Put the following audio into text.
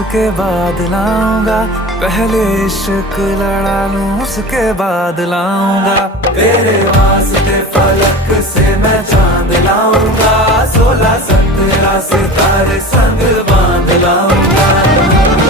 उसके बाद लाऊंगा, पहले इश्क लड़ा लूं उसके बाद लाऊंगा। तेरे वास्ते फलक से मैं चांद लाऊंगा, 16-17 सितारे संग बांध लाऊंगा।